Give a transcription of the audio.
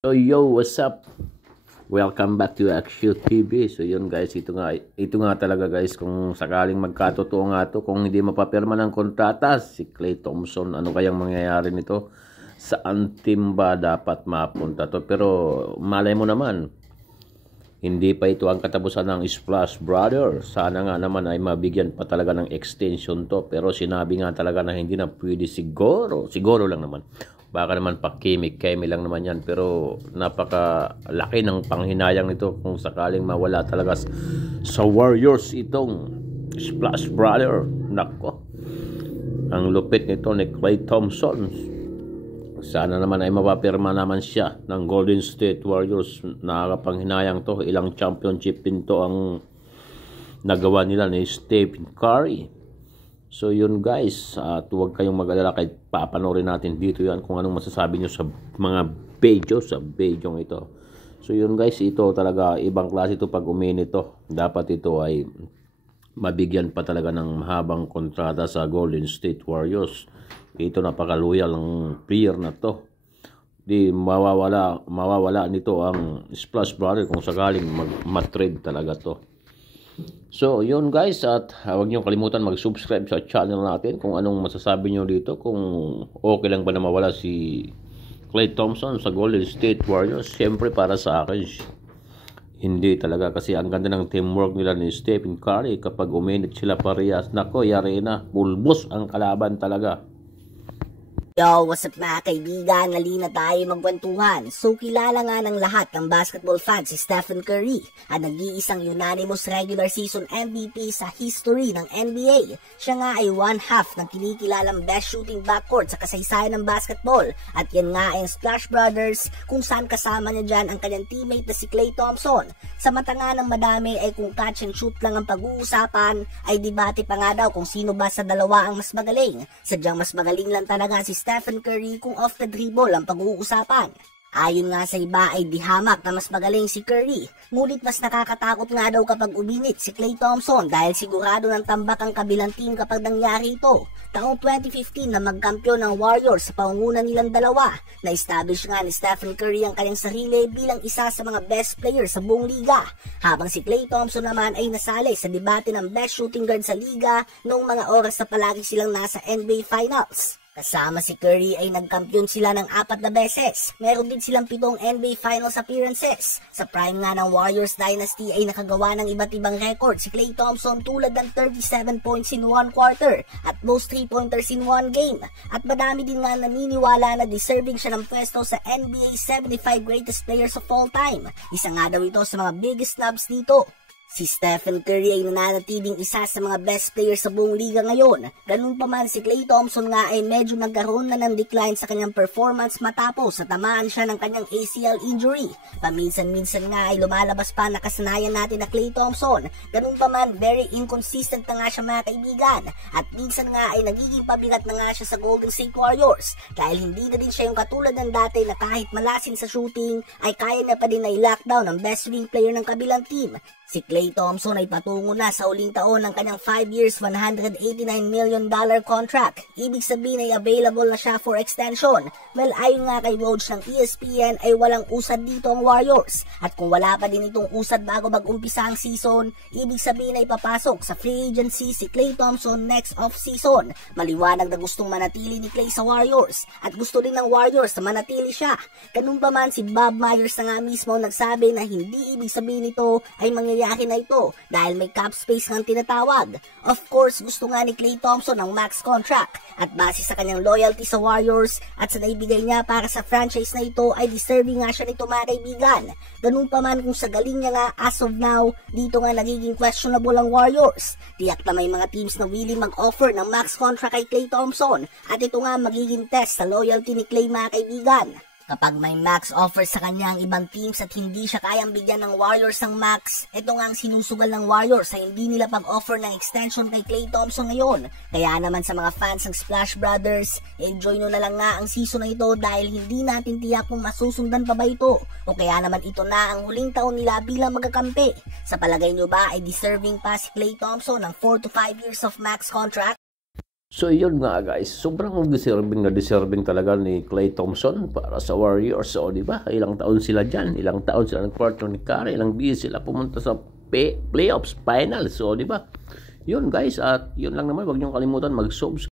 So yo, what's up? Welcome back to Action TV. So yun guys, ito nga talaga guys, kung sakaling magkatotoo nga to, kung hindi mapapirma ng kontrata si Klay Thompson, ano kayang mangyayari nito? Saan team ba dapat mapunta to? Pero malay mo naman, hindi pa ito ang katapusan ng Splash Brother. Sana nga naman ay mabigyan pa talaga ng extension to. Pero sinabi nga talaga na hindi na pwede siguro lang naman. Baka naman pakimik-kemi lang naman yan. Pero napakalaki ng panghinayang nito kung sakaling mawala talaga sa Warriors itong Splash Brother. Nako, ang lupit nito ni Klay Thompson. Sana naman ay mapapirma naman siya ng Golden State Warriors. Nakakapanghinayang to. Ilang championship din to ang nagawa nila ni Stephen Curry. So yun guys, at huwag kayong mag-alala kahit papanorin natin dito yan kung anong masasabi nyo sa mga video ito. So yun guys, ito talaga ibang klase ito pag uminito. Dapat ito ay mabigyan pa talaga ng mahabang kontrata sa Golden State Warriors. Ito napaka-loyal ng player na to. Di mawawala nito ang Splash Brother kung sakaling mag-trade talaga to. So, yun guys, at huwag niyo kalimutan mag-subscribe sa channel natin kung anong masasabi niyo dito, kung okay lang ba na mawala si Klay Thompson sa Golden State Warriors. Siyempre para sa akin, hindi talaga, kasi ang ganda ng teamwork nila ni Stephen Curry kapag uminit sila parehas. Nako, yari na, pulbos ang kalaban talaga. Yo, what's up mga kaibigan? Halina tayo magkwentuhan. So kilala nga ng lahat ng basketball fans si Stephen Curry at nag-iisang unanimous regular season MVP sa history ng NBA. Siya nga ay one half ng kinikilalang best shooting backcourt sa kasaysayan ng basketball. At yan nga ay ang Splash Brothers, kung saan kasama niya dyan ang kanyang teammate na si Klay Thompson. Sa mata nga ng madami ay kung catch and shoot lang ang pag-uusapan, ay debate pa nga daw kung sino ba sa dalawa ang mas magaling. Sadyang mas magaling lang talaga si Stephen Curry kung off the dribble ang pag-uusapan. Ayon nga sa iba ay dihamak na mas magaling si Curry, ngunit mas nakakatakot nga daw kapag uminit si Klay Thompson dahil sigurado ng tambak ang kabilang team kapag nangyari ito. Taong 2015 na magkampiyon ng Warriors sa pangunguna nilang dalawa, na-establish nga ni Stephen Curry ang kanyang sarili bilang isa sa mga best players sa buong liga, habang si Klay Thompson naman ay nasali sa debate ng best shooting guard sa liga noong mga oras na palagi silang nasa NBA Finals. Kasama si Curry ay nagkampiyon sila ng 4 na beses. Meron din silang 7 NBA Finals appearances. Sa prime nga ng Warriors Dynasty ay nakagawa ng iba't ibang record si Klay Thompson tulad ng 37 points in 1 quarter at most 3-pointers in 1 game. At madami din nga naniniwala na deserving siya ng pwesto sa NBA 75 greatest players of all time. Isa nga daw ito sa mga biggest snubs dito. Si Stephen Curry ay nananatiling isa sa mga best players sa buong liga ngayon. Ganun pa man, si Klay Thompson nga ay medyo nagkaroon na ng decline sa kanyang performance matapos sa tamaan siya ng kanyang ACL injury. Paminsan-minsan nga ay lumalabas pa na kasanayan natin na Klay Thompson. Ganun pa man, very inconsistent na nga siya mga kaibigan. At minsan nga ay nagiging pabigat na nga siya sa Golden State Warriors dahil hindi na din siya yung katulad ng dati na kahit malasin sa shooting ay kaya na pa din na i-lockdown ang best wing player ng kabilang team. Si Klay Thompson ay patungo na sa huling taon ng kanyang 5 years, $189 million contract. Ibig sabihin ay available na siya for extension. Well, ayon nga kay Woj ng ESPN ay walang usad dito ang Warriors. At kung wala pa din itong usad bago mag-umpisa ang season, ibig sabihin ay papasok sa free agency si Klay Thompson next off-season. Maliwanag na gustong manatili ni Klay sa Warriors at gusto din ng Warriors na manatili siya. Ganun pa man, si Bob Myers na nga mismo nagsabi na hindi ibig sabihin ito ay mangyayari na ito dahil may cap space ng tinatawag. Of course, gusto nga ni Klay Thompson ang max contract at base sa kanyang loyalty sa Warriors at sa naibigay niya para sa franchise na ito ay deserving nga siya nito mga kaibigan. Ganun pa man, kung sa galing niya nga as of now, dito nga nagiging questionable ang Warriors. Tiyak na may mga teams na willing mag-offer ng max contract kay Klay Thompson at ito nga magiging test sa loyalty ni Klay mga kaibigan. Kapag may max offer sa kanya ang ibang teams at hindi siya kayang bigyan ng Warriors ng max, ito nga ang sinusugal ng Warriors sa hindi nila pag-offer ng extension kay Klay Thompson ngayon. Kaya naman sa mga fans ng Splash Brothers, enjoy nyo na lang nga ang season na ito dahil hindi natin tiyak kung masusundan pa ba ito o kaya naman ito na ang huling taon nila bilang magkakampi. Sa palagay nyo ba ay deserving pa si Klay Thompson ng 4 to 5 years of max contract? So yun nga guys, sobrang deserving talaga ni Klay Thompson para sa Warriors. So di ba, ilang taon sila dyan, ilang taon sila nag-partner ni Curry, ilang beses sila pumunta sa playoffs, finals. So di ba, yun guys, at yun lang naman, huwag niyong kalimutan mag-subscribe.